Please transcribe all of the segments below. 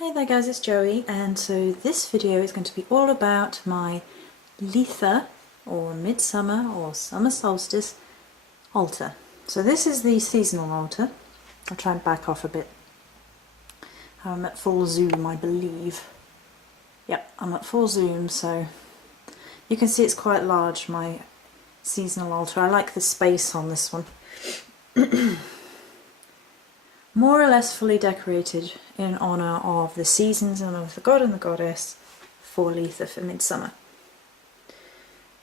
Hi there guys, it's Joey, and so this video is going to be all about my Litha or midsummer or summer solstice altar. So this is the seasonal altar. I'll try and back off a bit. I'm at full zoom, I believe. Yep, I'm at full zoom, so you can see it's quite large, my seasonal altar. I like the space on this one. More or less fully decorated in honour of the seasons and of the god and the goddess for Litha for midsummer.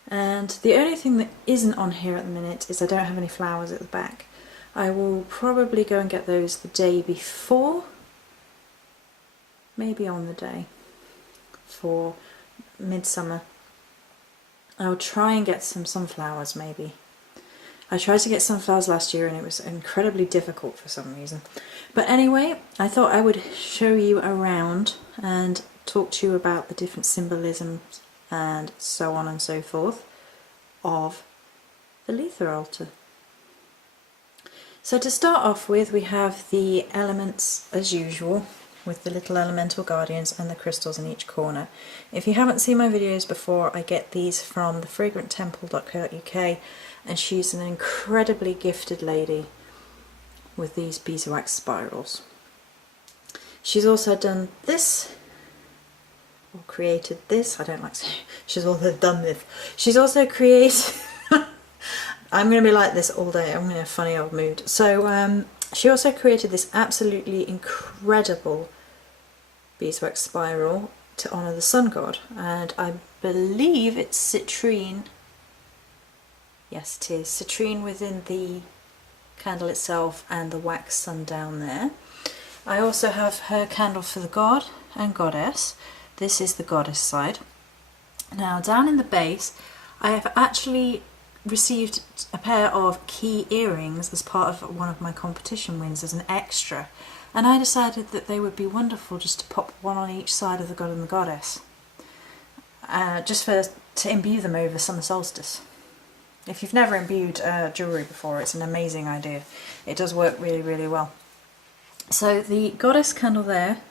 And the only thing that isn't on here at the minute is I don't have any flowers at the back. I will probably go and get those the day before, maybe on the day for midsummer. I'll try and get some sunflowers maybe. I tried to get sunflowers last year and it was incredibly difficult for some reason. But anyway, I thought I would show you around and talk to you about the different symbolisms and so on and so forth of the Litha altar. So to start off with, we have the elements as usual, with the little elemental guardians and the crystals in each corner. If you haven't seen my videos before, I get these from thefragranttemple.co.uk, and she's an incredibly gifted lady with these beeswax spirals. She's also done this, or created this, I don't like saying, she's also done this. She's also created, I'm going to be like this all day, I'm in a funny old mood. So she also created this absolutely incredible beeswax spiral to honour the sun god, and I believe it's citrine. Yes, it is citrine within the candle itself and the wax sun down there. I also have her candle for the god and goddess. This is the goddess side. Now down in the base I have actually received a pair of key earrings as part of one of my competition wins as an extra, and I decided that they would be wonderful just to pop one on each side of the god and the goddess, just to imbue them over summer solstice. If you've never imbued jewellery before, it's an amazing idea. It does work really, really well. So the goddess candle there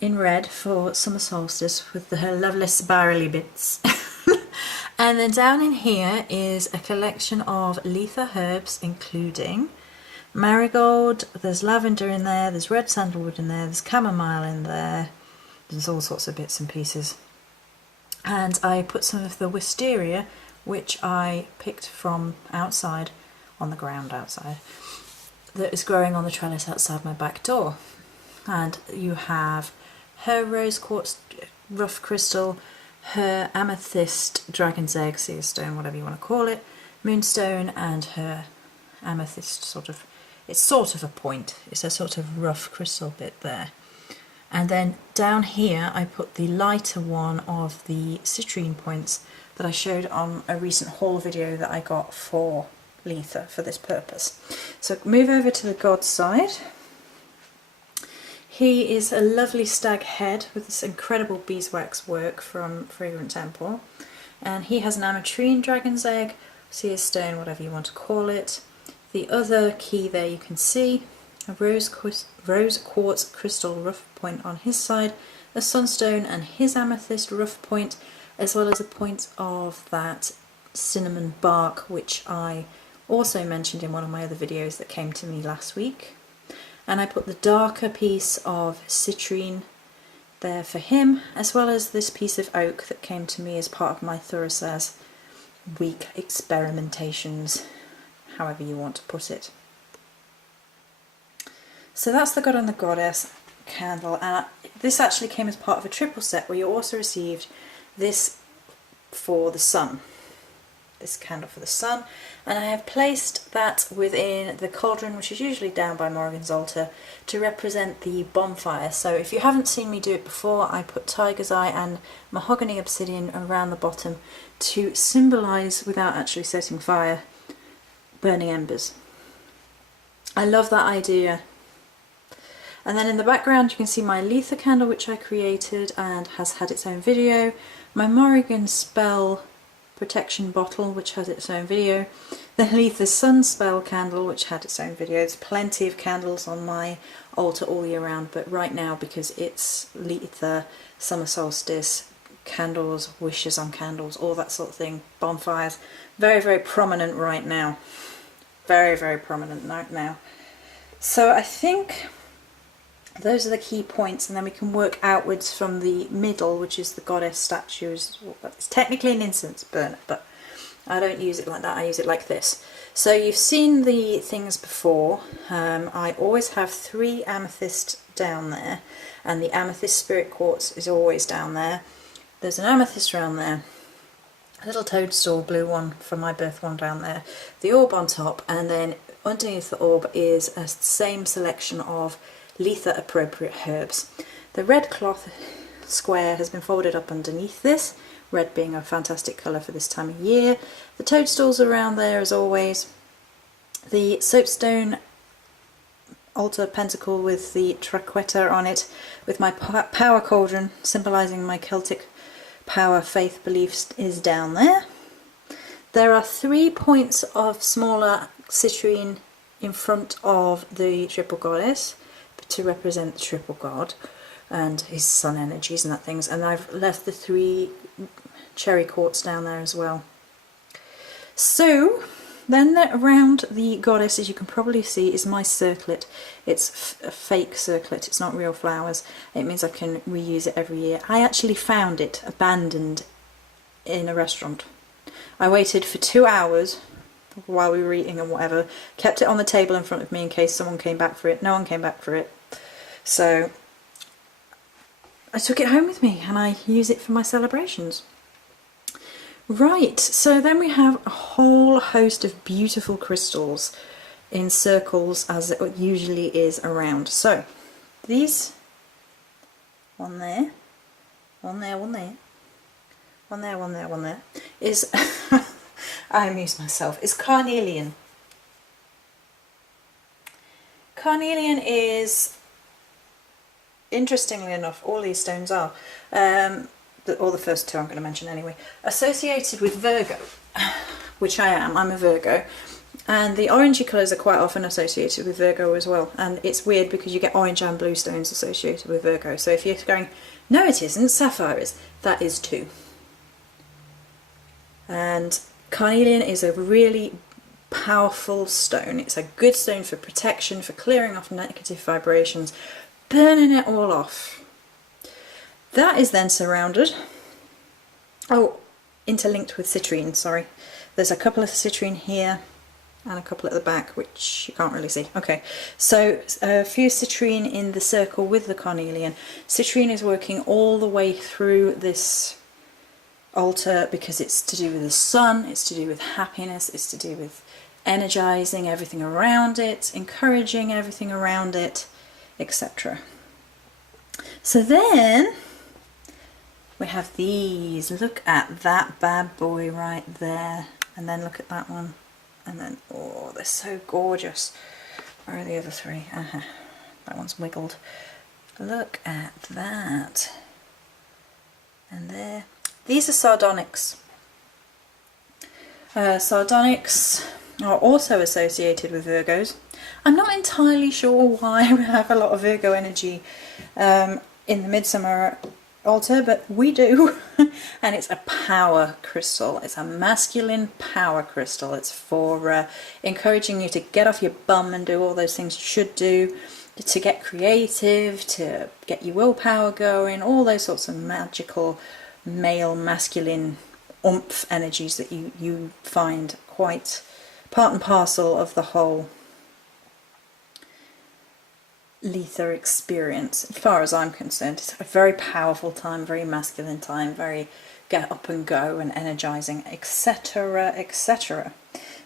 in red for summer solstice with her lovely spirally bits. And then down in here is a collection of Litha herbs, including marigold, there's lavender in there, there's red sandalwood in there, there's chamomile in there, there's all sorts of bits and pieces. And I put some of the wisteria, which I picked from outside, on the ground outside, that is growing on the trellis outside my back door. And you have her rose quartz rough crystal, her amethyst dragon's egg, seer stone, whatever you want to call it, moonstone, and her amethyst it's sort of a point, it's a sort of rough crystal bit there. And then down here I put the lighter one of the citrine points that I showed on a recent haul video that I got for Litha for this purpose. So move over to the god side. He is a lovely stag head with this incredible beeswax work from Fragrant Temple, and he has an ametrine dragon's egg, seer stone, whatever you want to call it. The other key there you can see a rose quartz crystal rough point on his side, a sunstone and his amethyst rough point, as well as a point of that cinnamon bark, which I also mentioned in one of my other videos that came to me last week. And I put the darker piece of citrine there for him, as well as this piece of oak that came to me as part of my Thurisaz week experimentations, however you want to put it. So that's the god and the goddess candle, and this actually came as part of a triple set where you also received this for the sun, this candle for the sun, and I have placed that within the cauldron, which is usually down by Morrigan's altar, to represent the bonfire. So if you haven't seen me do it before, I put tiger's eye and mahogany obsidian around the bottom to symbolise, without actually setting fire, burning embers. I love that idea. And then in the background you can see my Litha candle, which I created and has had its own video, my Morrigan spell protection bottle, which has its own video. The Litha sun spell candle, which had its own video. There's plenty of candles on my altar all year round, but right now, because it's Litha, summer solstice, candles, wishes on candles, all that sort of thing, bonfires, very, very prominent right now. Very, very prominent right now. So I think those are the key points, and then we can work outwards from the middle, which is the goddess statues. It's technically an incense burner, but I don't use it like that, I use it like this. So you've seen the things before. I always have 3 amethyst down there, and the amethyst spirit quartz is always down there. There's an amethyst around there, a little toadstool blue one for my birth one down there, the orb on top, and then underneath the orb is a same selection of Litha appropriate herbs. The red cloth square has been folded up underneath this, red being a fantastic colour for this time of year. The toadstools around there as always. The soapstone altar pentacle with the traquetta on it, with my power cauldron symbolising my Celtic power, faith, beliefs, is down there. There are 3 points of smaller citrine in front of the triple goddess to represent the triple god and his sun energies and that things, and I've left the 3 cherry quartz down there as well. So then around the goddess, as you can probably see, is my circlet. It's a fake circlet, it's not real flowers. It means I can reuse it every year. I actually found it abandoned in a restaurant. I waited for 2 hours while we were eating and whatever, kept it on the table in front of me in case someone came back for it. No one came back for it. So I took it home with me and I use it for my celebrations. Right, so then we have a whole host of beautiful crystals in circles, as it usually is around. So these, one there, one there, one there, one there, one there, one there, is, I amuse myself, is carnelian. Carnelian is, interestingly enough, all these stones are, or the first 2 I'm going to mention anyway, associated with Virgo, which I am. I'm a Virgo, and the orangey colours are quite often associated with Virgo as well, and it's weird because you get orange and blue stones associated with Virgo. So if you're going, no it isn't, sapphire is, that is too. And carnelian is a really powerful stone. It's a good stone for protection, for clearing off negative vibrations, burning it all off. That is then surrounded, interlinked with citrine, sorry. There's a couple of citrine here and a couple at the back, which you can't really see. Okay, so a few citrine in the circle with the carnelian. Citrine is working all the way through this altar because it's to do with the sun, it's to do with happiness, it's to do with energizing everything around it, encouraging everything around it, etc. So then we have these. Look at that bad boy right there, and then look at that one, and then, oh, they're so gorgeous. Where are the other 3? That one's wiggled. Look at that. And there. These are sardonyx. Sardonyx are also associated with Virgos. I'm not entirely sure why we have a lot of Virgo energy in the midsummer altar, but we do. And it's a power crystal. It's a masculine power crystal. It's for encouraging you to get off your bum and do all those things you should do, to get creative, to get your willpower going, all those sorts of magical male masculine oomph energies that you find quite part and parcel of the whole Litha experience. As far as I'm concerned, it's a very powerful time, very masculine time, very get up and go and energizing, etc, etc.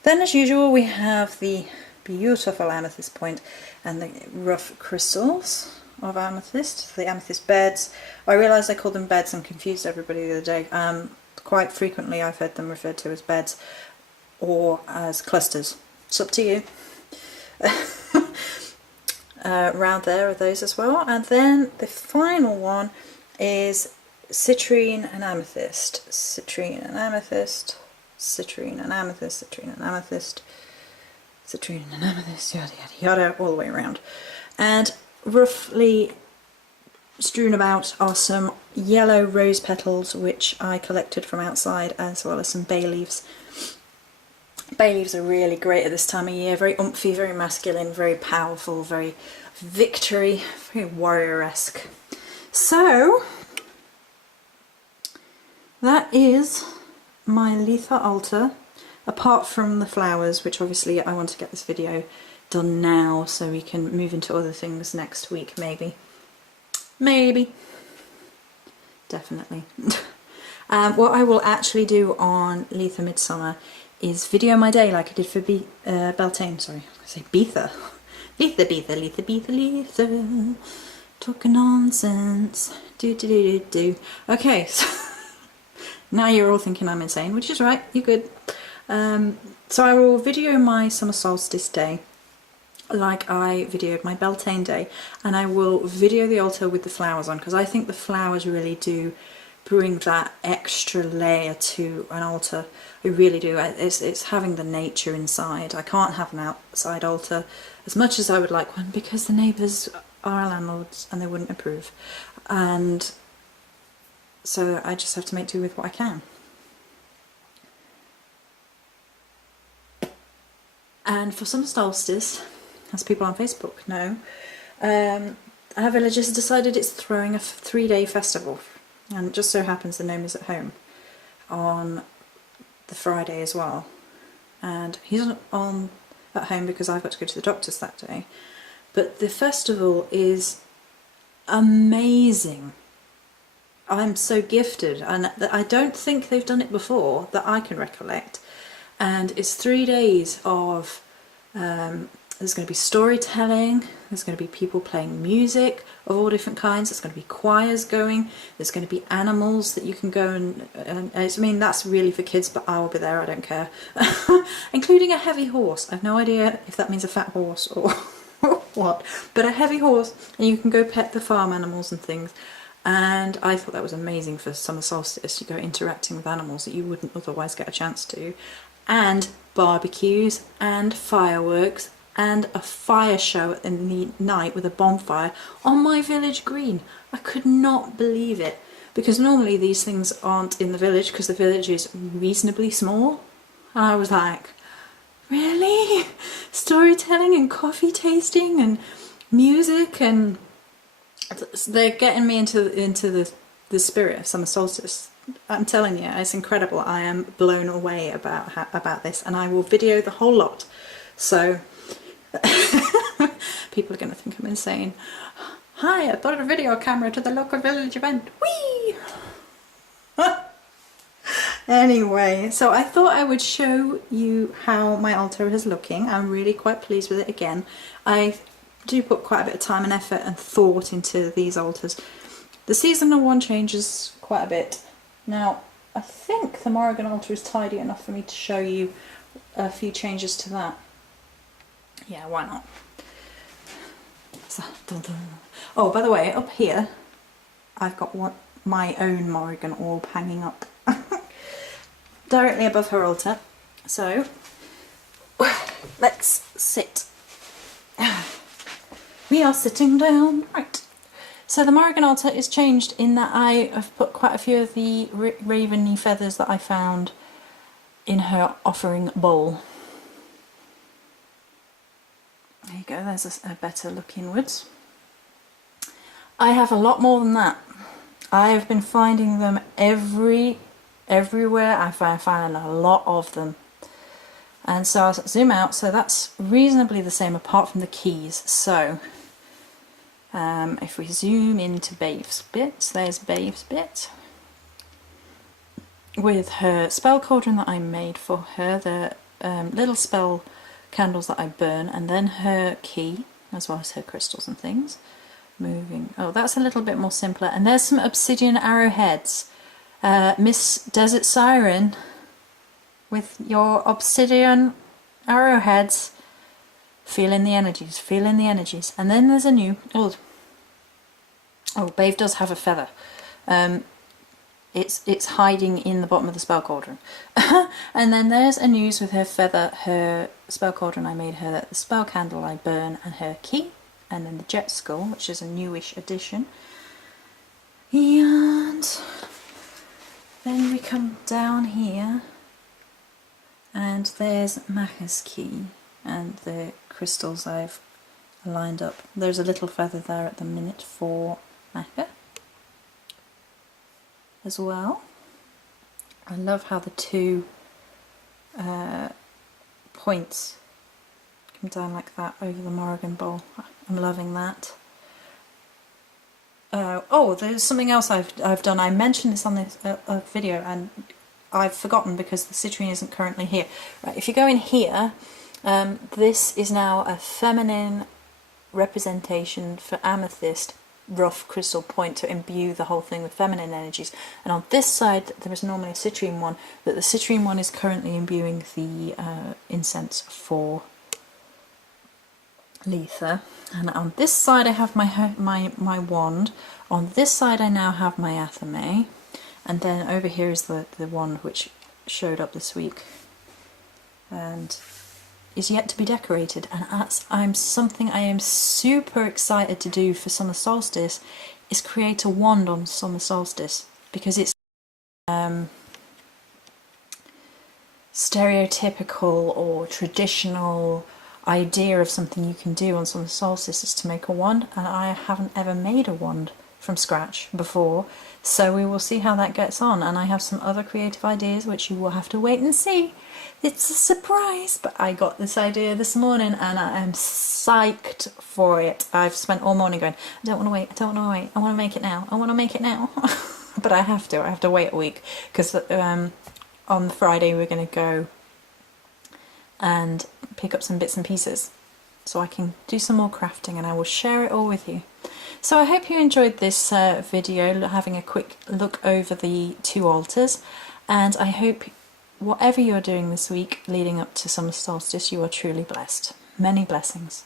Then as usual we have the beautiful amethyst point and the rough crystals of amethyst, the amethyst beds. I realised I called them beds and confused everybody the other day. Quite frequently I've heard them referred to as beds or as clusters. It's up to you. Around there are those as well, and then the final one is citrine and amethyst. Citrine and amethyst. citrine and amethyst, citrine and amethyst, citrine and amethyst, yada yada yada, all the way around. And roughly strewn about are some yellow rose petals which I collected from outside, as well as some bay leaves. Bay leaves are really great at this time of year, very umphy, very masculine, very powerful, very victory, very warrior-esque. So that is my Litha altar, apart from the flowers, which obviously I want to get this video done now so we can move into other things next week, maybe. Maybe. Definitely. What I will actually do on Litha Midsummer is video my day like I did for Beltane, sorry, I say Beetha. Litha, Beetha, Litha, Beetha, Litha. Talking nonsense. Do. Okay, so now you're all thinking I'm insane, which is right, you're good. So I will video my summer solstice day like I videoed my Beltane day, and I will video the altar with the flowers on, because I think the flowers really do bring that extra layer to an altar. I really do. It's having the nature inside. I can't have an outside altar as much as I would like one, because the neighbours are our landlords and they wouldn't approve, and so I just have to make do with what I can. And for summer solstice, as people on Facebook know, our village has decided it's throwing a 3-day festival, and it just so happens the gnome is at home on the Friday as well, and he's on at home because I've got to go to the doctor's that day. But the festival is amazing. I'm so gifted, and I don't think they've done it before that I can recollect. And it's 3 days of there's going to be storytelling, there's going to be people playing music of all different kinds, there's going to be choirs going, there's going to be animals that you can go and I mean, that's really for kids, but I will be there, I don't care. Including a heavy horse. I've no idea if that means a fat horse or what, but a heavy horse, and you can go pet the farm animals and things. And I thought that was amazing for summer solstice. You go interacting with animals that you wouldn't otherwise get a chance to, and barbecues and fireworks and a fire show in the night with a bonfire on my village green. I could not believe it, because normally these things aren't in the village because the village is reasonably small, and I was like, really? Storytelling and coffee tasting and music, and they're getting me into the spirit of summer solstice. I'm telling you, it's incredible. I am blown away about this, and I will video the whole lot. So people are going to think I'm insane. Hi, I brought a video camera to the local village event. Whee! Anyway, so I thought I would show you how my altar is looking. I'm really quite pleased with it again. I do put quite a bit of time and effort and thought into these altars. The seasonal one changes quite a bit. Now, I think the Morrigan altar is tidy enough for me to show you a few changes to that. Yeah, why not? So, oh, by the way, up here, I've got my own Morrigan orb hanging up directly above her altar. So, let's sit. We are sitting down. Right. So the Morrigan altar is changed in that I have put quite a few of the raveny feathers that I found in her offering bowl. There you go, there's a better look inwards. I have a lot more than that. I have been finding them everywhere. I find a lot of them. And so I'll zoom out, so that's reasonably the same apart from the keys. So if we zoom into Babe's bits, there's Babe's bit with her spell cauldron that I made for her, the little spell candles that I burn, and then her key, as well as her crystals and things. Moving, oh, that's a little bit more simpler. And there's some obsidian arrowheads. Miss Desert Siren, with your obsidian arrowheads, feeling the energies, feeling the energies. And then there's a new, oh, Babe does have a feather. it's hiding in the bottom of the spell cauldron. And then there's a news with her feather, her spell cauldron I made her, that the spell candle I burn, and her key, and then the jet skull, which is a newish addition. And then we come down here, and there's Macha's key and the crystals I've lined up. There's a little feather there at the minute for Macha as well. I love how the two points come down like that over the Morrigan bowl. I'm loving that. Oh, there's something else I've done. I mentioned this on this video and I've forgotten because the citrine isn't currently here. Right, if you go in here, this is now a feminine representation for amethyst rough crystal point to imbue the whole thing with feminine energies, and on this side there is normally a citrine one, but the citrine one is currently imbuing the incense for Litha. And on this side I have my wand, on this side I now have my athame, and then over here is the wand which showed up this week and is yet to be decorated, and something I am super excited to do for summer solstice is create a wand on summer solstice, because it's stereotypical or traditional idea of something you can do on summer solstice is to make a wand, and I haven't ever made a wand from scratch before, so we will see how that gets on. And I have some other creative ideas which you will have to wait and see. It's a surprise, but I got this idea this morning and I am psyched for it. I've spent all morning going, I don't want to wait, I don't want to wait, I want to make it now, I want to make it now. But I have to wait a week, because on Friday we're going to go and pick up some bits and pieces so I can do some more crafting, and I will share it all with you. So I hope you enjoyed this video, having a quick look over the two altars, and I hope whatever you're doing this week leading up to summer solstice, you are truly blessed. Many blessings.